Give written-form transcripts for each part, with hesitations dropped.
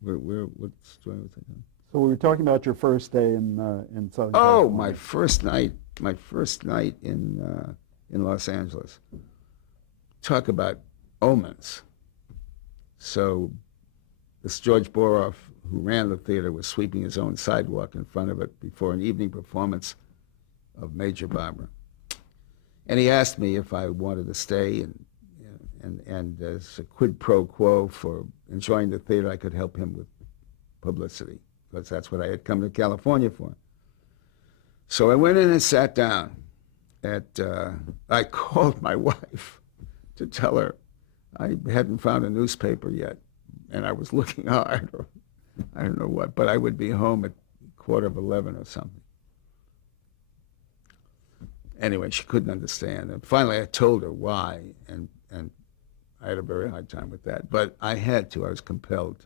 what story was I doing? So we were talking about your first day in Southern Oh, California. my first night in Los Angeles. Talk about omens. So this George Boroff, who ran the theater, was sweeping his own sidewalk in front of it before an evening performance of Major Barbara. And he asked me if I wanted to stay, and as a quid pro quo for enjoying the theater, I could help him with publicity, because that's what I had come to California for. So I went in and sat down. I called my wife to tell her I hadn't found a newspaper yet, and I was looking hard, or I don't know what, but I would be home at 11:15 or something. Anyway, she couldn't understand. And finally, I told her why, and I had a very hard time with that. But I had to. I was compelled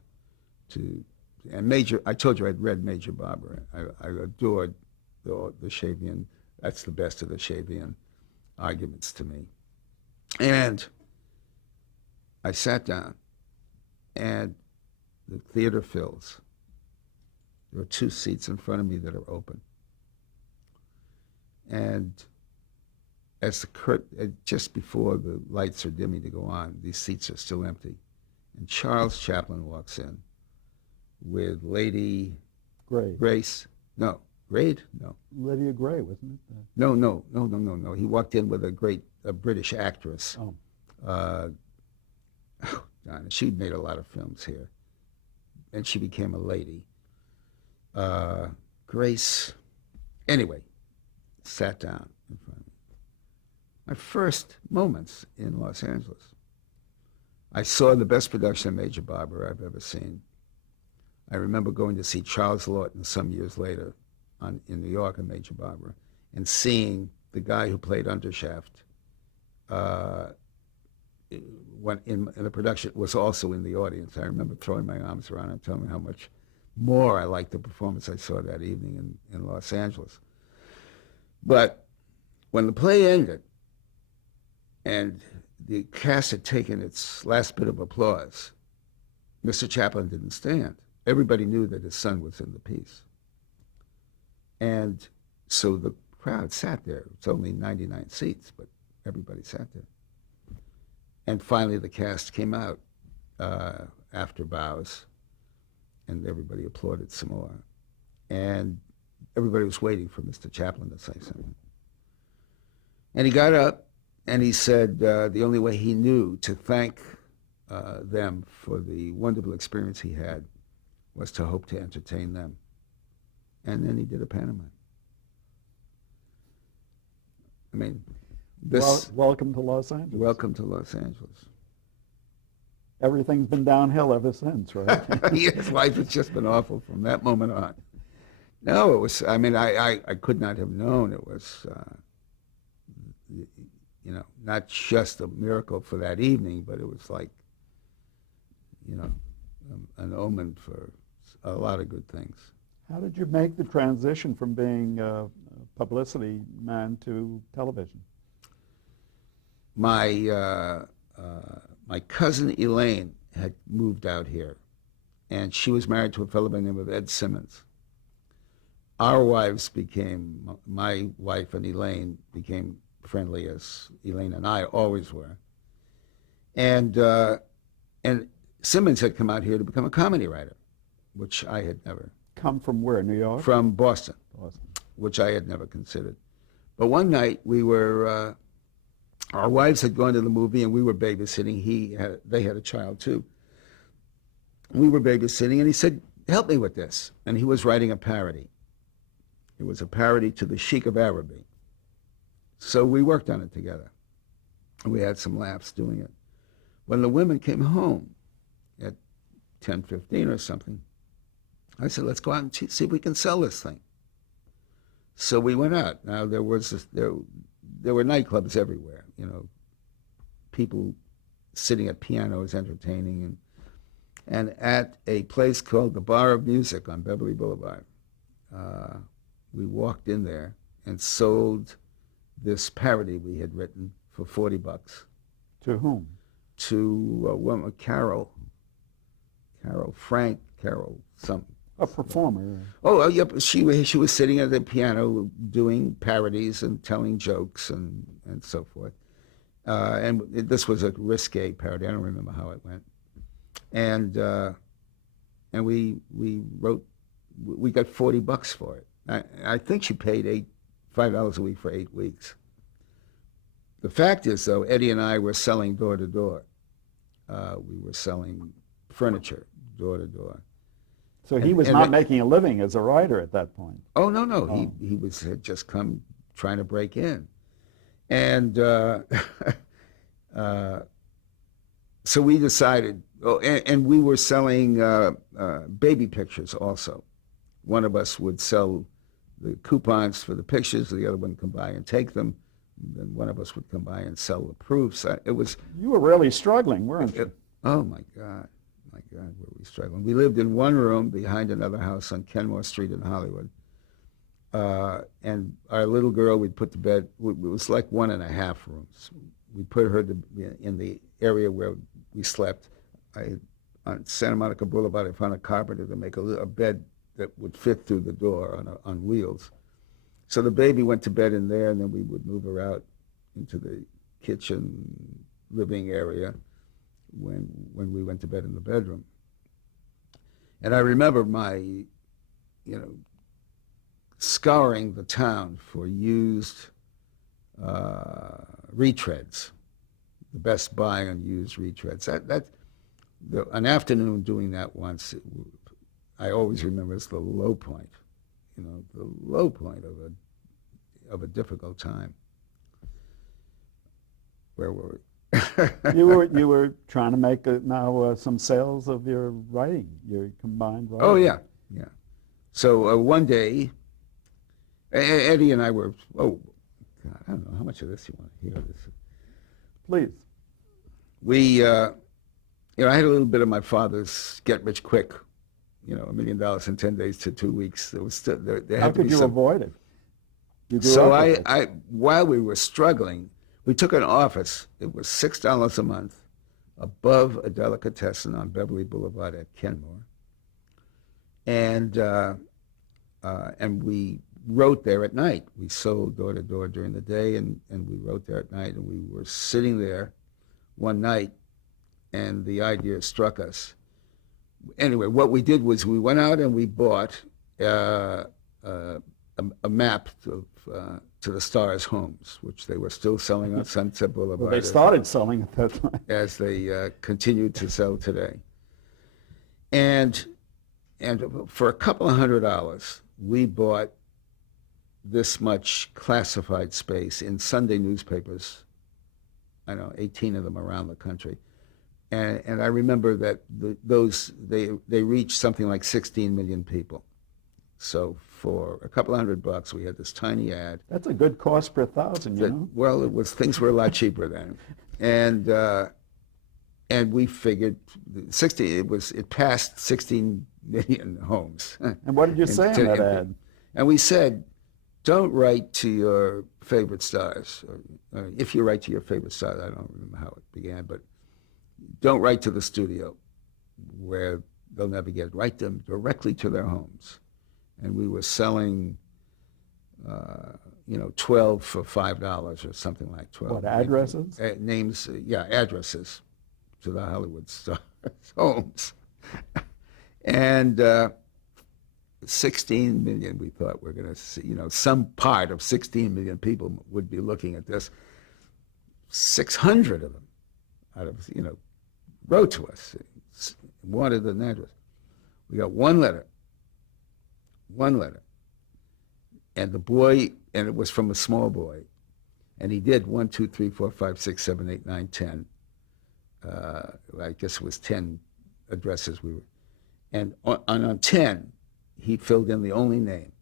to. And I told you I'd read Major Barbara. I adored the Shavian. That's the best of the Shavian arguments to me. And I sat down, and the theater fills. There are two seats in front of me that are open. And just before the lights are dimming to go on, these seats are still empty. And Charles Chaplin walks in with Lady Gray. Grace. No, Raid? No. Lydia Gray, wasn't it? No. He walked in with a British actress. Oh. Darn it, she'd made a lot of films here. And she became a lady. Grace, anyway, sat down in front of me. My first moments in Los Angeles. I saw the best production of Major Barbara I've ever seen. I remember going to see Charles Lawton some years later in New York in Major Barbara, and seeing the guy who played Undershaft when in the production was also in the audience. I remember throwing my arms around and telling him how much more I liked the performance I saw that evening in Los Angeles. But when the play ended and the cast had taken its last bit of applause, Mr. Chaplin didn't stand. Everybody knew that his son was in the piece. And so the crowd sat there. It's only 99 seats, but everybody sat there. And finally the cast came out after bows, and everybody applauded some more. And everybody was waiting for Mr. Chaplin to say something. And he got up and he said the only way he knew to thank them for the wonderful experience he had was to hope to entertain them. And then he did a pantomime. I mean, welcome to Los Angeles. Welcome to Los Angeles. Everything's been downhill ever since, right? Yes, life has just been awful from that moment on. No, it was, I mean, I could not have known it was, not just a miracle for that evening, but it was like, an omen for a lot of good things. How did you make the transition from being a publicity man to television? My cousin Elaine had moved out here, and she was married to a fellow by the name of Ed Simmons. Our wives my wife and Elaine became friendly, as Elaine and I always were. And Simmons had come out here to become a comedy writer, which I had never. Come from where, New York? From Boston. Boston. Which I had never considered. But one night we were, our wives had gone to the movie and we were babysitting. They had a child too. We were babysitting and he said, help me with this. And he was writing a parody. It was a parody to the Sheik of Araby. So we worked on it together. We had some laughs doing it. When the women came home at 10:15 or something, I said, let's go out and see if we can sell this thing. So we went out. Now there were nightclubs everywhere, people sitting at pianos entertaining, and at a place called the Bar of Music on Beverly Boulevard, we walked in there and sold this parody we had written for $40. To whom? To a woman, Carol Carol, some. A performer. Oh, yep. She was sitting at the piano doing parodies and telling jokes and so forth. And this was a risque parody. I don't remember how it went. And we got $40 for it. I think she paid $5 a week for 8 weeks. The fact is, though, Eddie and I were selling door to door. We were selling furniture door to door. So he was not making a living as a writer at that point. Oh no. He had just come trying to break in, and so we decided. Oh, and we were selling baby pictures also. One of us would sell the coupons for the pictures, the other one would come by and take them. Then one of us would come by and sell the proofs. It was. You were really struggling, weren't you? Oh my God, were we struggling? We lived in one room behind another house on Kenmore Street in Hollywood, and our little girl we'd put to bed. It was like 1.5 rooms. We put her in the area where we slept. On Santa Monica Boulevard, I found a carpenter to make a bed that would fit through the door on wheels. So the baby went to bed in there, and then we would move her out into the kitchen, living area when we went to bed in the bedroom. And I remember scouring the town for used retreads, the best buy on used retreads. An afternoon doing that once, I always remember as the low point, the low point of a difficult time. Where were we? You were trying to make some sales of your writing, your combined writing. Oh yeah. So one day, Eddie and I were. Oh, God, I don't know how much of this you want to hear. This, please. We, I had a little bit of my father's get rich quick. $1 million in 10 days to 2 weeks. There was still there had How to be could you some, avoid it? So while we were struggling, we took an office. It was $6 a month above a delicatessen on Beverly Boulevard at Kenmore. And we wrote there at night. We sold door to door during the day, and we wrote there at night. And we were sitting there one night, and the idea struck us. Anyway, what we did was we went out and we bought a map to the Stars' homes, which they were still selling on Sunset Boulevard. Well, they started selling at that time. As they continued to sell today. And for a couple of $100, we bought this much classified space in Sunday newspapers. I know, 18 of them around the country. And I remember that they reached something like 16 million people. So for a couple of $100, we had this tiny ad. That's a good cost per thousand, Well, things were a lot cheaper then, and we figured it passed 16 million homes. And what did you say in that ad? And we said, don't write to your favorite stars. Or if you write to your favorite stars, I don't remember how it began, but don't write to the studio where they'll never get it. Write them directly to their homes. And we were selling, 12 for $5 or something like 12. What, addresses? Names, addresses to the Hollywood stars' homes. And 16 million, we thought we're going to see, some part of 16 million people would be looking at this. 600 of them wrote to us, wanted an address. We got one letter. And the boy, and it was from a small boy, and he did 1, 2, 3, 4, 5, 6, 7, 8, 9, 10. I guess it was 10 addresses and on 10, he filled in the only name.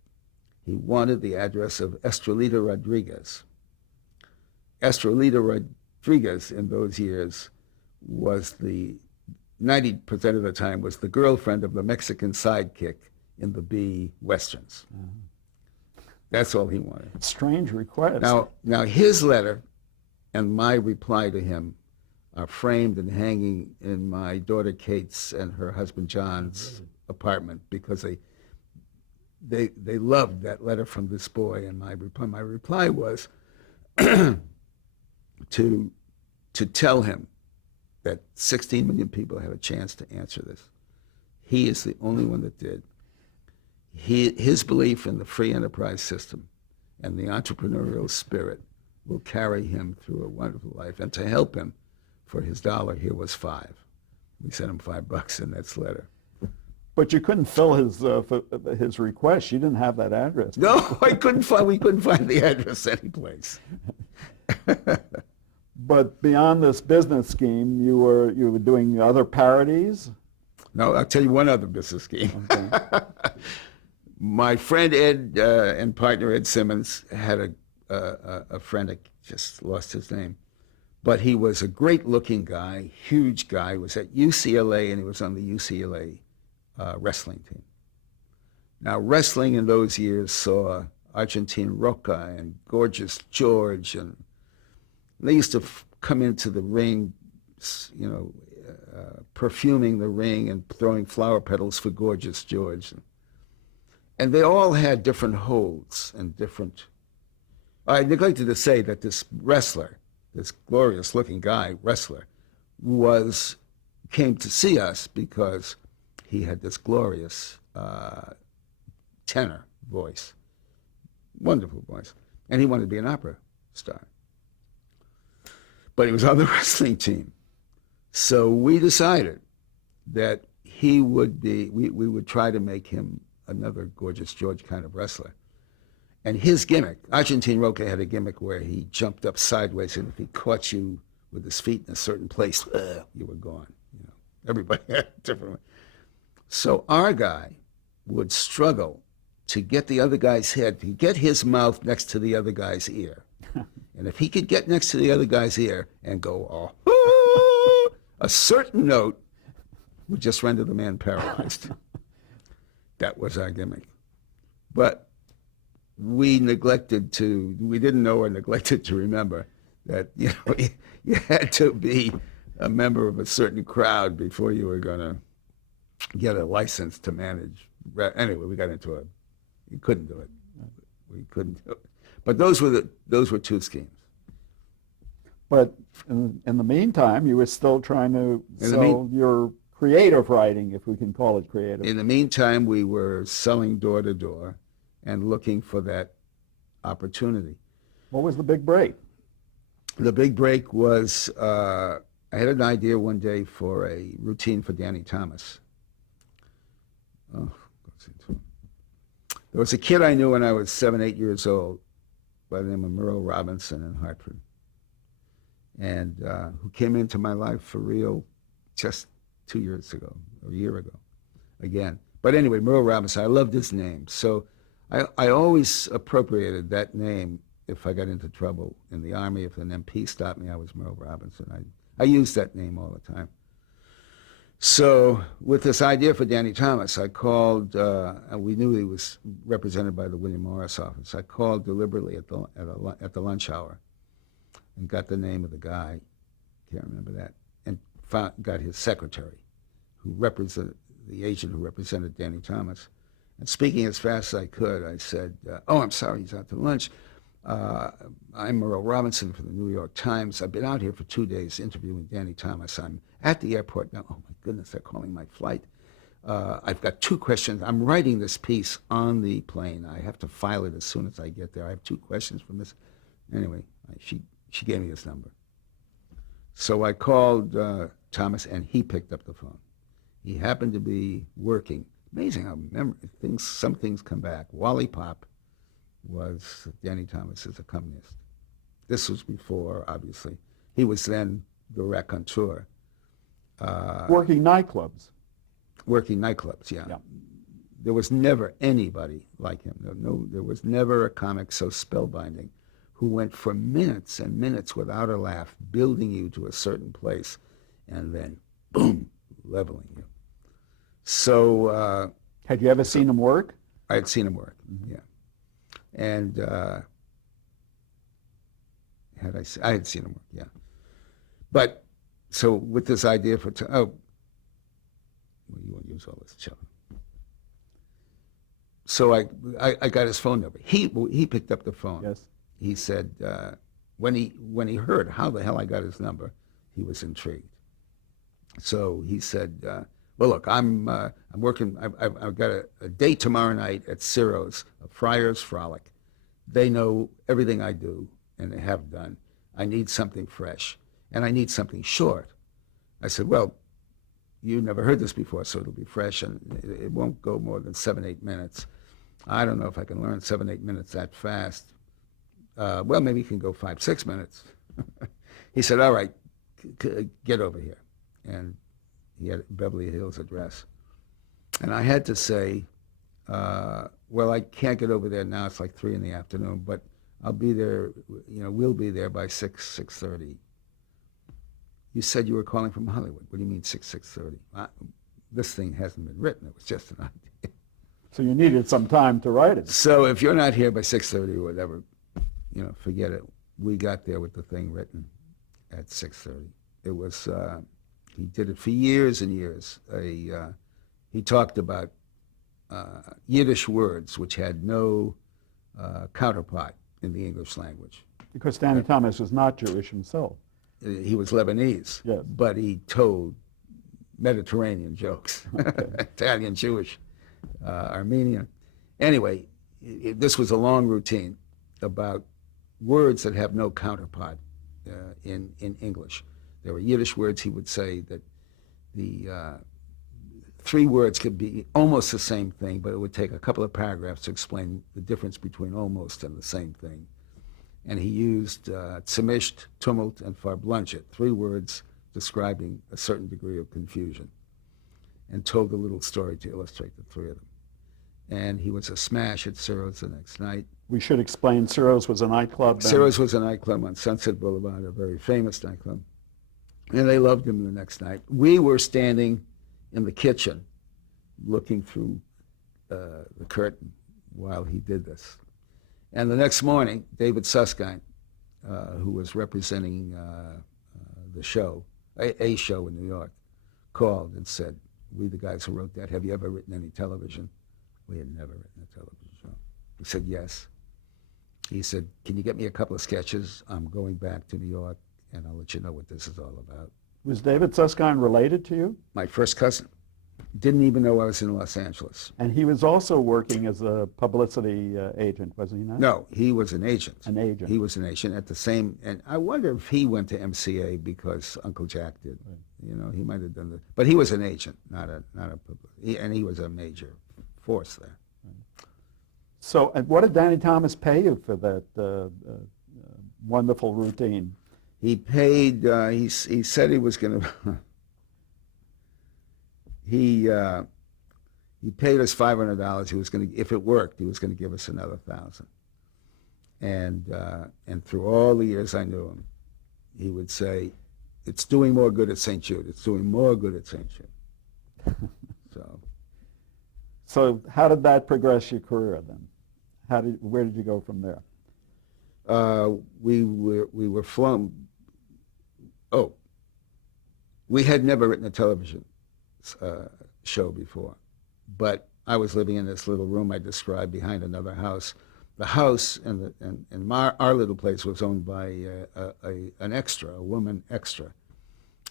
He wanted the address of Estrelita Rodriguez. Estrelita Rodriguez in those years was 90% of the time was the girlfriend of the Mexican sidekick in the B Westerns. That's all he wanted. Strange request. Now his letter and my reply to him are framed and hanging in my daughter Kate's and her husband John's apartment because they loved that letter from this boy. And my reply was to tell him that 16 million people have a chance to answer this. He is the only one that did. His belief in the free enterprise system and the entrepreneurial spirit will carry him through a wonderful life. And to help him for his dollar, here was $5. We sent him $5 in that letter. But you couldn't fill his request. You didn't have that address. No, we couldn't find the address anyplace. But beyond this business scheme, you were doing other parodies? No, I'll tell you one other business scheme. Okay. My friend Ed and partner Ed Simmons had a friend, I just lost his name, but he was a great-looking guy, huge guy. He was at UCLA, and he was on the UCLA wrestling team. Now, wrestling in those years saw Argentine Roca and Gorgeous George, and they used to come into the ring, perfuming the ring and throwing flower petals for Gorgeous George. And they all had different holds and different... I neglected to say that this wrestler, this glorious-looking guy, wrestler, came to see us because he had this glorious tenor voice, wonderful voice, and he wanted to be an opera star. But he was on the wrestling team. So we decided that we would try to make him another Gorgeous George kind of wrestler. And his gimmick, Argentine Roca had a gimmick where he jumped up sideways, and if he caught you with his feet in a certain place, you were gone. Everybody had a different one. So our guy would struggle to get the other guy's head, to get his mouth next to the other guy's ear. And if he could get next to the other guy's ear and go, a certain note would just render the man paralyzed. That was our gimmick. But we didn't know or neglected to remember that, you had to be a member of a certain crowd before you were going to get a license to manage. Anyway, we got into it. We couldn't do it. We couldn't do it. But those were two schemes. But in the meantime, you were still trying to sell your creative writing, if we can call it creative. In the meantime, we were selling door to door and looking for that opportunity. What was the big break? The big break was I had an idea one day for a routine for Danny Thomas. There was a kid I knew when I was 7, 8 years old by the name of Merle Robinson in Hartford, and who came into my life for real just 2 years ago, or a year ago, again. But anyway, Merle Robinson, I loved his name. So I always appropriated that name if I got into trouble in the Army. If an MP stopped me, I was Merle Robinson. I used that name all the time. So with this idea for Danny Thomas, I called, and we knew he was represented by the William Morris office. I called deliberately at the lunch hour and got the name of the guy, can't remember that, and got his secretary, the agent who represented Danny Thomas. And speaking as fast as I could, I said, I'm sorry, he's out to lunch. I'm Merle Robinson from the New York Times. I've been out here for 2 days interviewing Danny Thomas. I'm at the airport now. Oh, my goodness, they're calling my flight. I've got 2 questions. I'm writing this piece on the plane. I have to file it as soon as I get there. I have 2 questions from this. Anyway, she gave me his number. So I called Thomas, and he picked up the phone. He happened to be working. Amazing how some things come back. Wally Pop was Danny Thomas's accompanist. This was before, obviously. He was then the raconteur. Working nightclubs. Working nightclubs, yeah. There was never anybody like him. There was never a comic so spellbinding who went for minutes and minutes without a laugh, building you to a certain place, and then, boom, leveling you. So... had you ever seen him work? I had seen him work, yeah. And I had seen him work, yeah. But So with this idea for, well, you won't use all this, Chuck. So I got his phone number. He picked up the phone. Yes. He said, when he heard how the hell I got his number, he was intrigued. So he said, well, look, I'm working. I've got a date tomorrow night at Ciro's, a Friar's Frolic. They know everything I do, and they have done. I need something fresh, and I need something short. I said, well, you never heard this before, so it'll be fresh, and it won't go more than 7-8 minutes. I don't know if I can learn 7-8 minutes that fast. Well, maybe you can go 5-6 minutes. He said, all right, get over here. And he had Beverly Hills address. And I had to say, well, I can't get over there now. It's like 3 in the afternoon, but I'll be there, we'll be there by 6:30. You said you were calling from Hollywood. What do you mean 6:30? This thing hasn't been written. It was just an idea. So you needed some time to write it. So if you're not here by 6:30 or whatever, forget it. We got there with the thing written at 6:30. It was, he did it for years and years. He talked about Yiddish words which had no counterpart in the English language. Because Danny Thomas was not Jewish himself. He was Lebanese, yes. But he told Mediterranean jokes, okay. Italian, Jewish, Armenian. Anyway, this was a long routine about words that have no counterpart in English. There were Yiddish words. He would say that the 3 words could be almost the same thing, but it would take a couple of paragraphs to explain the difference between almost and the same thing. And he used tzimisht, tumult, and farblunchet, 3 words describing a certain degree of confusion, and told a little story to illustrate the 3 of them. And he was a smash at Ciro's the next night. We should explain Ciro's was a nightclub. Ciro's was a nightclub on Sunset Boulevard, a very famous nightclub. And they loved him the next night. We were standing in the kitchen looking through the curtain while he did this. And the next morning, David Susskind, who was representing the show, a show in New York, called and said, we the guys who wrote that, have you ever written any television? We had never written a television show. We said, yes. He said, can you get me a couple of sketches? I'm going back to New York, and I'll let you know what this is all about. Was David Susskind related to you? My first cousin. Didn't even know I was in Los Angeles. And he was also working as a publicity agent, was he not? No, he was an agent. An agent. He was an agent at the same, and I wonder if he went to MCA because Uncle Jack did. Right. He might have done that. But he was an agent, not a and he was a major force there. Right. So, and what did Danny Thomas pay you for that wonderful routine? He paid, he said he was going to, he paid us $500. He was going to, if it worked, he was going to give us another $1,000. And through all the years I knew him, he would say, it's doing more good at St. Jude. It's doing more good at St. Jude. So how did that progress your career then? Where did you go from there? We were flown. Oh, we had never written a television show before, but I was living in this little room I described behind another house. The house and our little place was owned by an extra, a woman extra,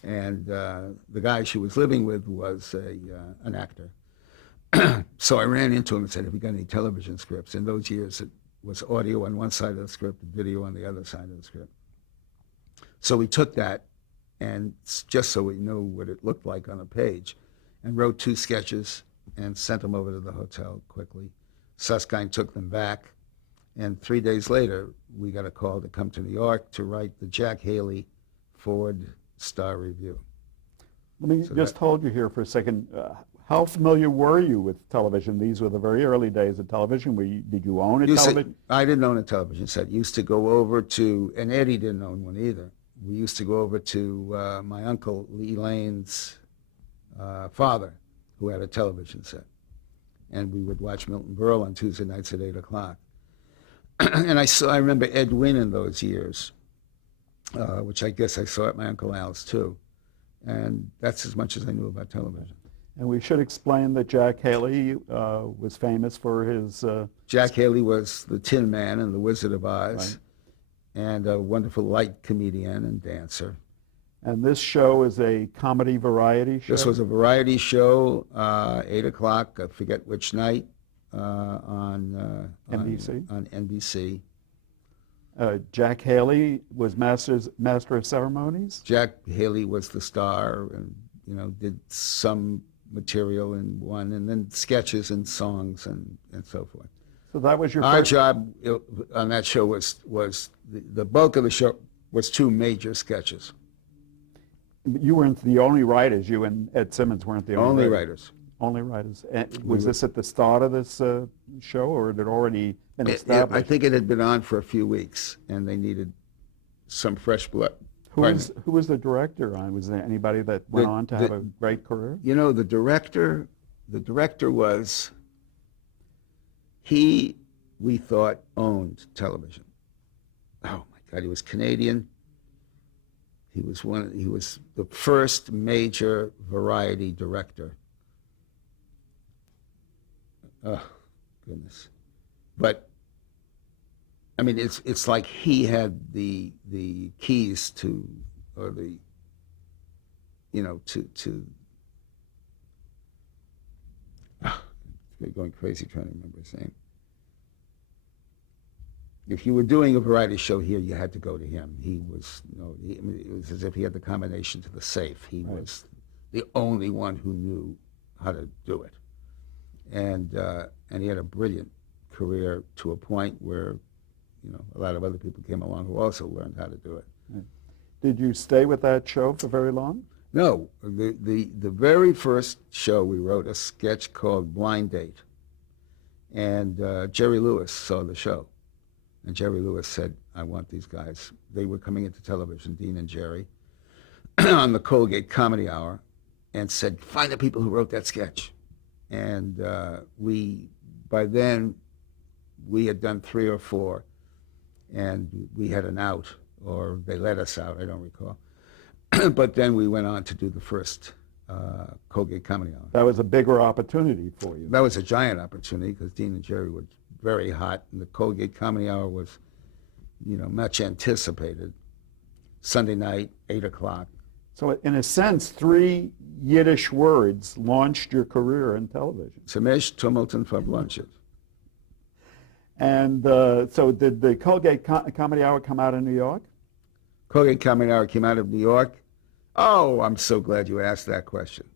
and the guy she was living with was an actor. So I ran into him and said, have you got any television scripts? In those years, it was audio on one side of the script, video on the other side of the script. So we took that, and just so we know what it looked like on a page, and wrote 2 sketches and sent them over to the hotel quickly. Susskind took them back, and 3 days later, we got a call to come to New York to write the Jack Haley Ford Star Review. Let me just hold you here for a second. How familiar were you with television? These were the very early days of television. Did you own a television? I didn't own a television set. Used to go over to, and Eddie didn't own one either. We used to go over to my uncle Lee Lane's father, who had a television set. And we would watch Milton Berle on Tuesday nights at 8 o'clock. And I remember Ed Wynn in those years, which I guess I saw at my Uncle Al's too. And that's as much as I knew about television. And we should explain that Jack Haley was famous for his... Jack Haley was the Tin Man in The Wizard of Oz, Right. and a wonderful light comedian and dancer. And this show is a comedy variety show? This was a variety show, 8 o'clock, I forget which night, on NBC? On NBC. Jack Haley was master of ceremonies? Jack Haley was the star, and did some material in one, and then sketches and songs and so forth. So that was your Our first... job on that show was the bulk of the show was 2 major sketches. You weren't the only writers. You and Ed Simmons weren't the Only writers. writers. Only writers. And was this at the start of this show, or had it already been established? I think it had been on for a few weeks, and they needed some fresh blood. Who was the director on? Was there anybody that went on to have a great career? The director was, we thought, owned television. Oh my God, he was Canadian. He was the first major variety director. Oh, goodness. But I mean, it's like he had the keys to, or the, to going crazy trying to remember his name. If you were doing a variety show here, you had to go to him. He was, it was as if he had the combination to the safe. He was the only one who knew how to do it, and he had a brilliant career to a point where, a lot of other people came along who also learned how to do it. Did you stay with that show for very long? No, the very first show we wrote a sketch called Blind Date, and Jerry Lewis saw the show, and Jerry Lewis said, "I want these guys." They were coming into television, Dean and Jerry, on the Colgate Comedy Hour, and said, "Find the people who wrote that sketch." And by then, we had done 3 or 4, and we had an out, or they let us out, I don't recall. But then we went on to do the first Colgate Comedy Hour. That was a bigger opportunity for you. That was a giant opportunity because Dean and Jerry were very hot, and the Colgate Comedy Hour was, much anticipated. Sunday night, 8 o'clock. So in a sense, 3 Yiddish words launched your career in television. Semesh, Tumult, and Fablunchet. And so did the Colgate Comedy Hour come out in New York? Colgate Comedy Hour came out of New York. Oh, I'm so glad you asked that question,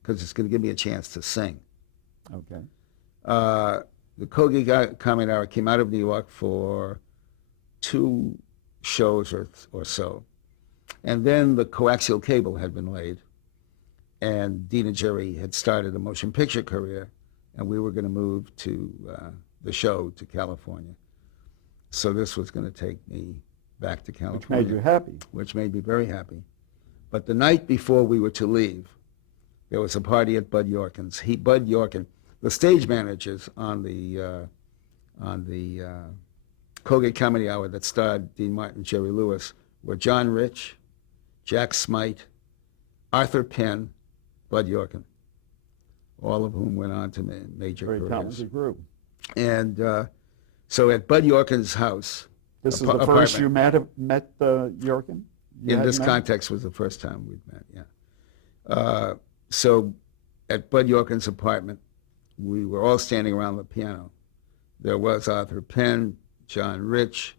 because it's going to give me a chance to sing. Okay. The Colgate Comedy Hour came out of New York for 2 shows or so. And then the coaxial cable had been laid, and Dean and Jerry had started a motion picture career, and we were going to move to the show to California. So this was going to take me back to California. Which made you happy. Which made me very happy. But the night before we were to leave, there was a party at Bud Yorkin's. Bud Yorkin, the stage managers on the Colgate Comedy Hour that starred Dean Martin and Jerry Lewis were John Rich, Jack Smite, Arthur Penn, Bud Yorkin, all of whom went on to major careers. Very talented group. And so at Bud Yorkin's house, this is the first you met Yorkin? In this context was the first time we'd met, yeah. So at Bud Yorkin's apartment, we were all standing around the piano. There was Arthur Penn, John Rich,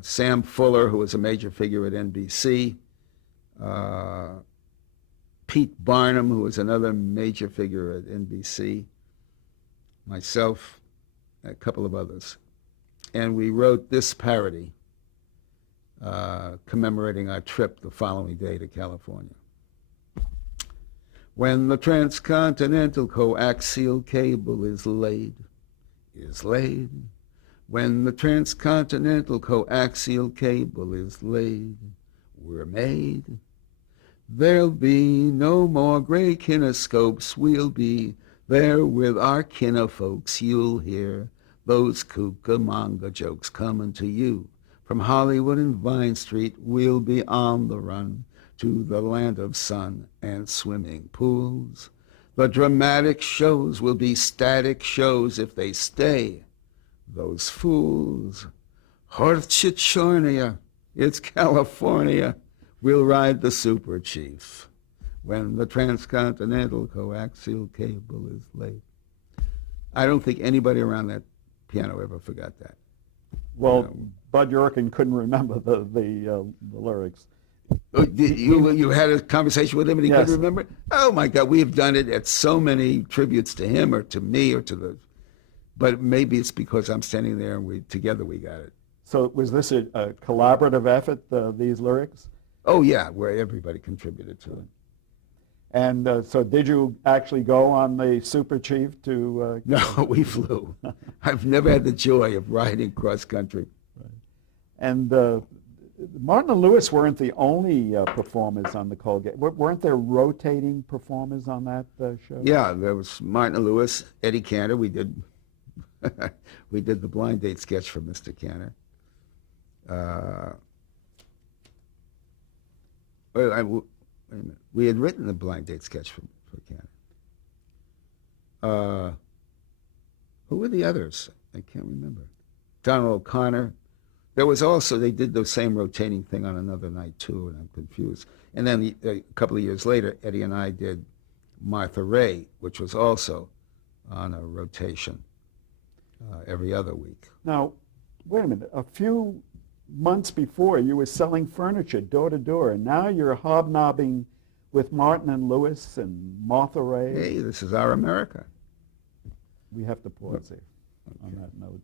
Sam Fuller, who was a major figure at NBC, Pete Barnum, who was another major figure at NBC, myself, a couple of others. And we wrote this parody commemorating our trip the following day to California. When the transcontinental coaxial cable is laid, when the transcontinental coaxial cable is laid, we're made. There'll be no more gray kinescopes, we'll be there with our kinefolks. You'll hear those Cucamonga jokes coming to you. From Hollywood and Vine Street, we'll be on the run to the land of sun and swimming pools. The dramatic shows will be static shows if they stay. Those fools. Horchitchornia, it's California. We'll ride the Super Chief when the transcontinental coaxial cable is laid. I don't think anybody around that piano ever forgot that. Well, Bud Yorkin couldn't remember the lyrics. You had a conversation with him and he Yes. couldn't remember? Oh my God, we've done it at so many tributes to him or to me or to the, but maybe it's because I'm standing there and together we got it. So was this a collaborative effort, these lyrics? Oh yeah, where everybody contributed to it. And so did you actually go on the Super Chief to... No, we flew. I've never had the joy of riding cross country. And Martin and Lewis weren't the only performers on the Colgate. Weren't there rotating performers on that show? Yeah, there was Martin and Lewis, Eddie Cantor. We did we did the blind date sketch for Mr. Cantor. Wait a minute. We had written the blind date sketch for Cantor. Who were the others? I can't remember. Donald O'Connor. There was also, they did the same rotating thing on another night too, and I'm confused. And then a couple of years later, Eddie and I did Martha Ray, which was also on a rotation every other week. Now, wait a minute. A few months before, you were selling furniture door to door, and now you're hobnobbing with Martin and Lewis and Martha Ray. Hey, this is our America. We have to pause here on that note.